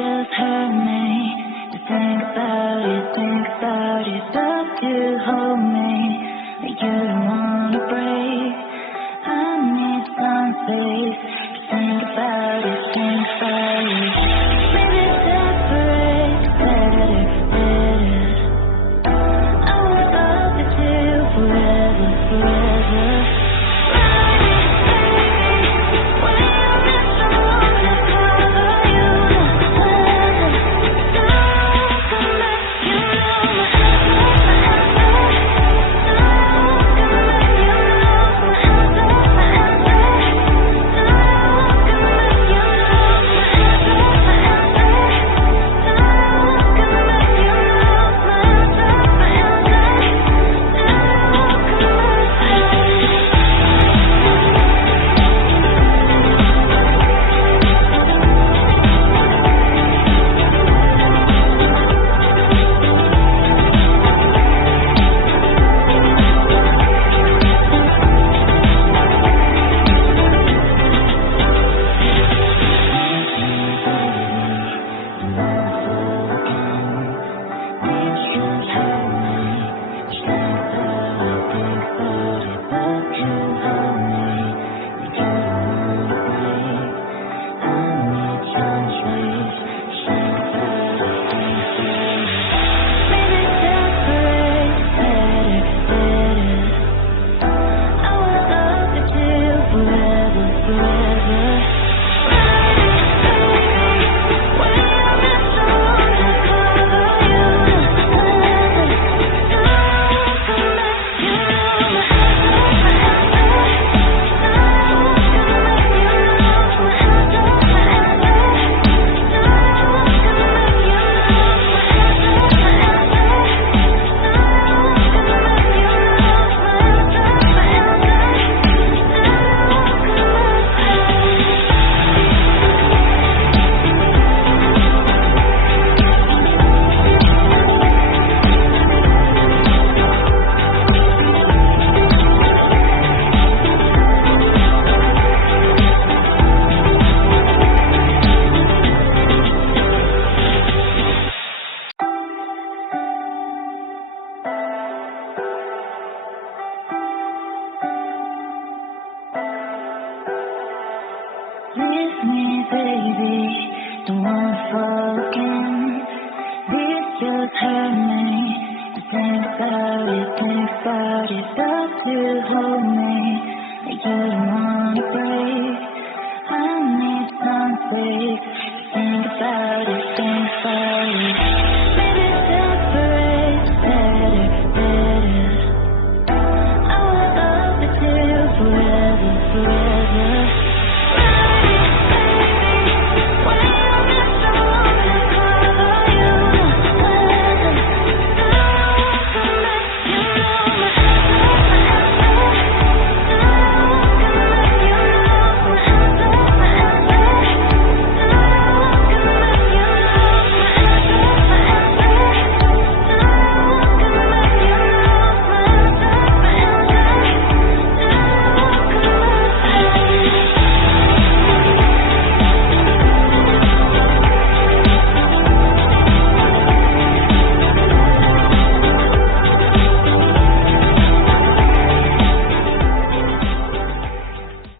just hurt me to think about it, but you hold me, but you don't wanna break. I need some space to think about it, Maybe separate, better. I would love you till forever. Miss me, baby, don't wanna fall again. This just hurt me to think about it, but you hold me, but you don't wanna break. I need some space to think about it.